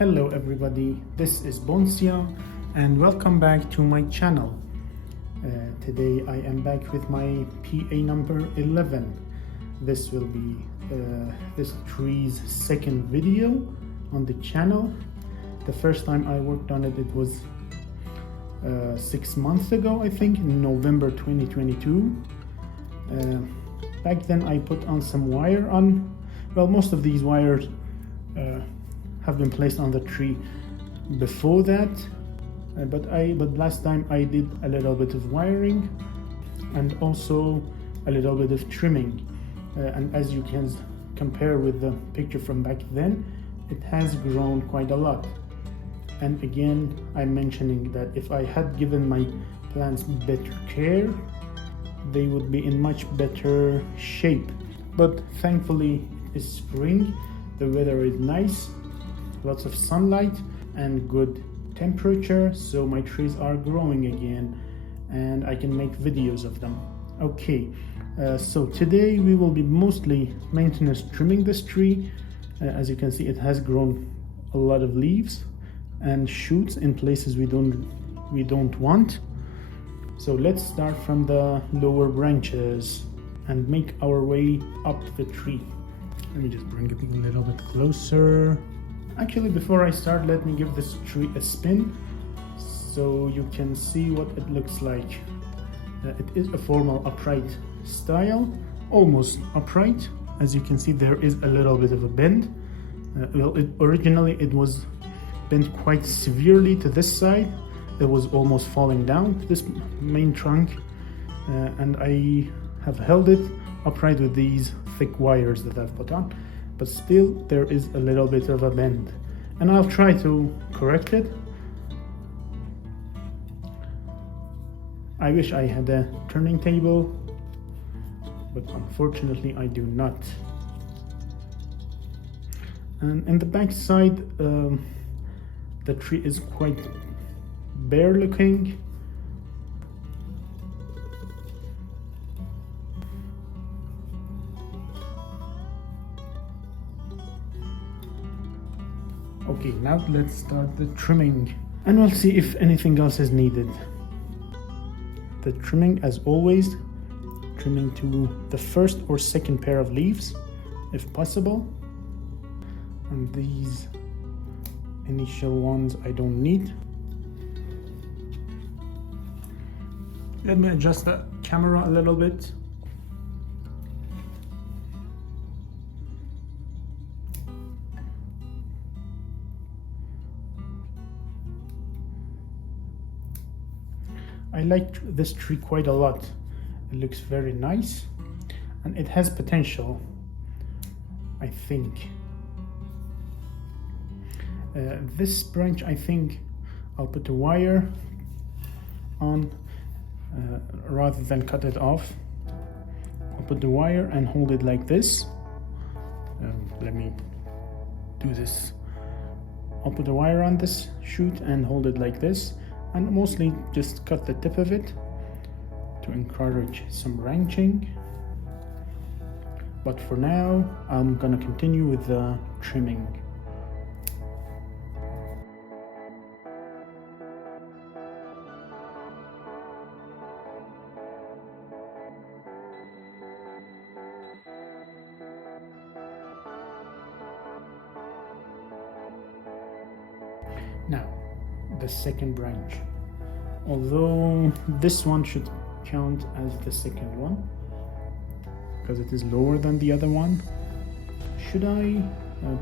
Hello everybody, this is Bonsia and welcome back to my channel. Today I am back with my PA number 11. This will be this tree's second video on the channel. The first time I worked on it, it was 6 months ago, I think, in November 2022. Back then I put on some wire on. Well, most of these wires have been placed on the tree before that, but last time I did a little bit of wiring and also a little bit of trimming, and as you can compare with the picture from back then, it has grown quite a lot. And again, I'm mentioning that if I had given my plants better care, they would be in much better shape. But thankfully it's spring, the weather is nice, lots of sunlight and good temperature, so my trees are growing again and I can make videos of them. Okay, so today we will be mostly maintenance trimming this tree. As you can see, it has grown a lot of leaves and shoots in places we don't want. So let's start from the lower branches and make our way up the tree. Let me just bring it a little bit closer. Actually, before I start, let me give this tree a spin so you can see what it looks like. It is a formal upright style, almost upright. As you can see, there is a little bit of a bend. Originally it was bent quite severely to this side. It was almost falling down to this main trunk, and I have held it upright with these thick wires that I've put on, but still there is a little bit of a bend, and I'll try to correct it. I wish I had a turning table, but unfortunately I do not. And in the back side, the tree is quite bare looking. Okay, now let's start the trimming and we'll see if anything else is needed. The trimming, as always, trimming to the first or second pair of leaves if possible, and these initial ones I don't need. Let me adjust the camera a little bit. I like this tree quite a lot. It looks very nice and it has potential, I think. This branch, I think I'll put a wire on rather than cut it off. I'll put the wire and hold it like this. Let me do this. I'll put the wire on this shoot and hold it like this, and mostly just cut the tip of it to encourage some branching. But for now, I'm gonna continue with the trimming. Now, the second branch. Although this one should count as the second one because it is lower than the other one. Should I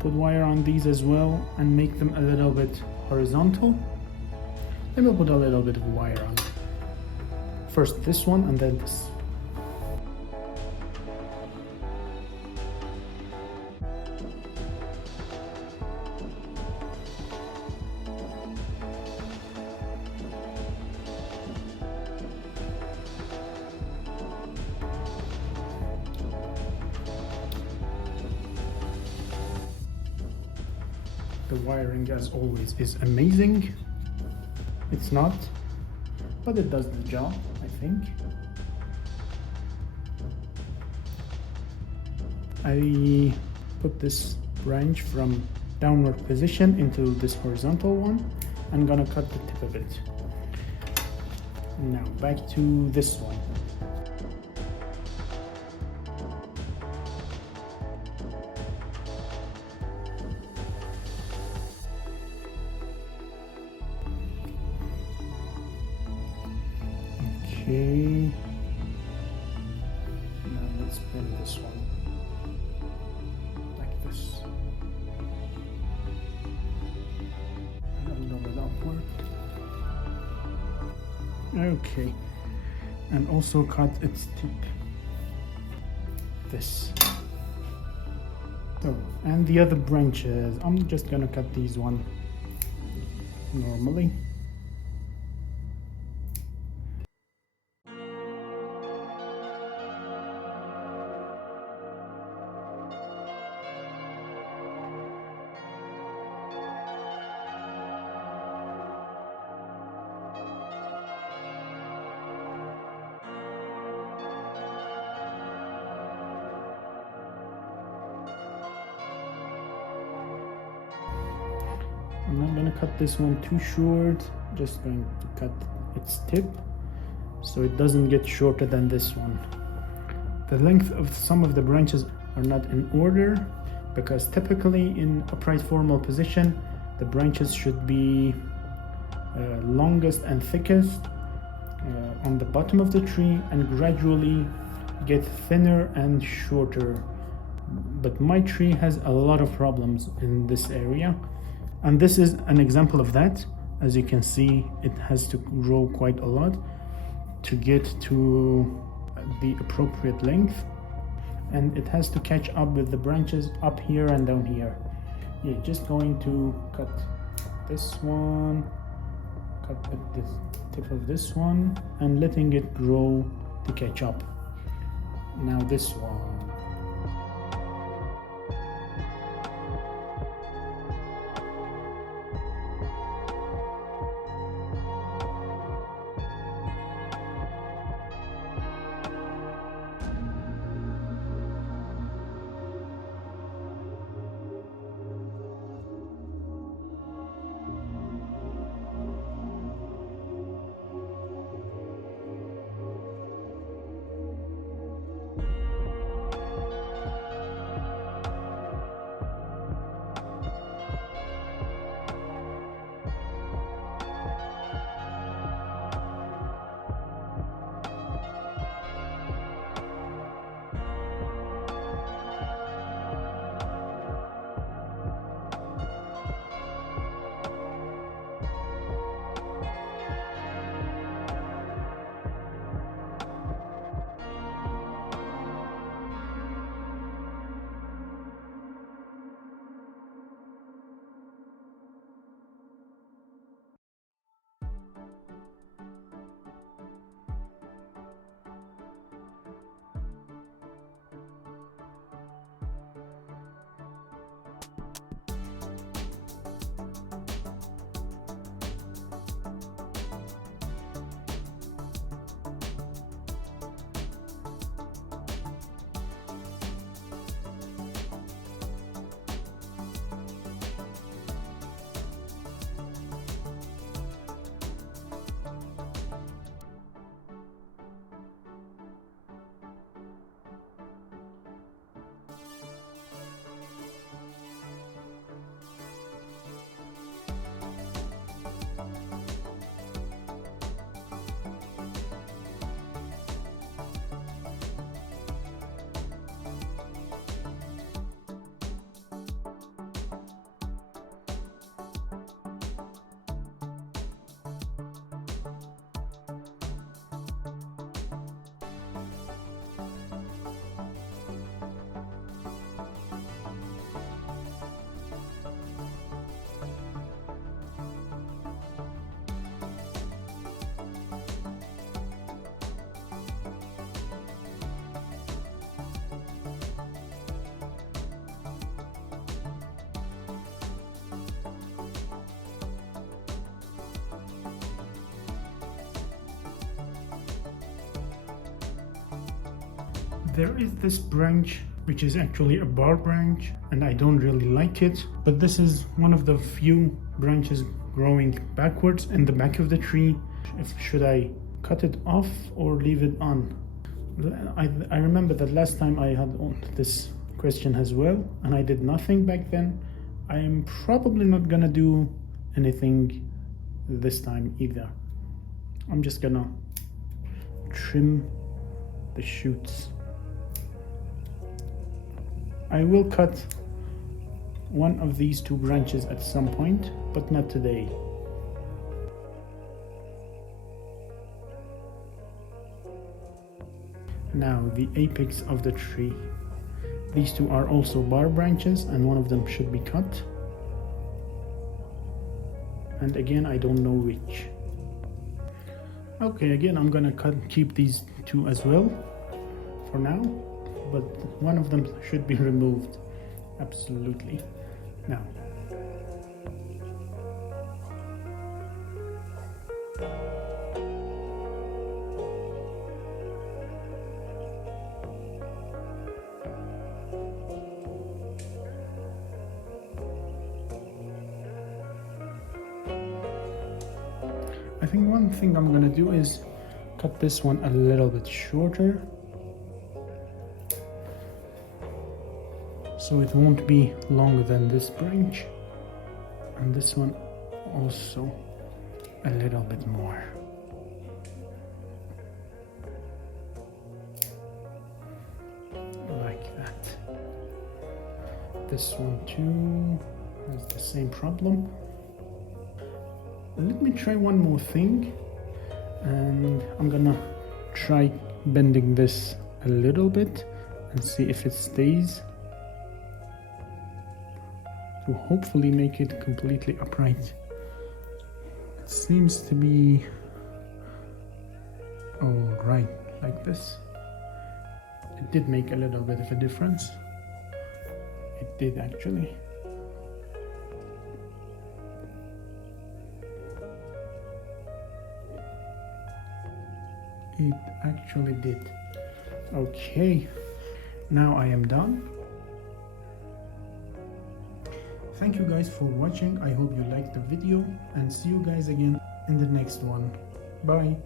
put wire on these as well and make them a little bit horizontal? Let me put a little bit of wire on. First this one and then this. The wiring, as always, is amazing. It's not, but it does the job, I think. I put this branch from downward position into this horizontal one. I'm gonna cut the tip of it. Now back to this one. Okay. Now let's bend this one like this. And lower it upward. Okay. And also cut its tip. This. So, and the other branches, I'm just gonna cut these one normally. I'm not going to cut this one too short, just going to cut its tip so it doesn't get shorter than this one. The length of some of the branches are not in order because typically in upright formal position the branches should be longest and thickest on the bottom of the tree and gradually get thinner and shorter. But my tree has a lot of problems in this area. And this is an example of that. As you can see, it has to grow quite a lot to get to the appropriate length. And it has to catch up with the branches up here and down here. Yeah, just going to cut this one, cut at the tip of this one, and letting it grow to catch up. Now this one. There is this branch which is actually a bar branch, and I don't really like it. But this is one of the few branches growing backwards in the back of the tree. Should I cut it off or leave it on? I remember that last time I had this question as well, and I did nothing back then. I am probably not gonna do anything this time either. I'm just gonna trim the shoots. I will cut one of these two branches at some point, but not today. Now the apex of the tree. These two are also bar branches, and one of them should be cut. And again, I don't know which. Okay, again, I'm gonna keep these two as well for now, but one of them should be removed. Absolutely. Now, I think one thing I'm gonna do is cut this one a little bit shorter, so it won't be longer than this branch, and this one also a little bit more. Like that. This one too has the same problem. Let me try one more thing, and I'm gonna try bending this a little bit and see if it stays, to hopefully make it completely upright. It seems to be all right like this. It did make a little bit of a difference. It did actually. It actually did. Okay, now I am done. Thank you guys for watching. I hope you liked the video, and see you guys again in the next one. Bye.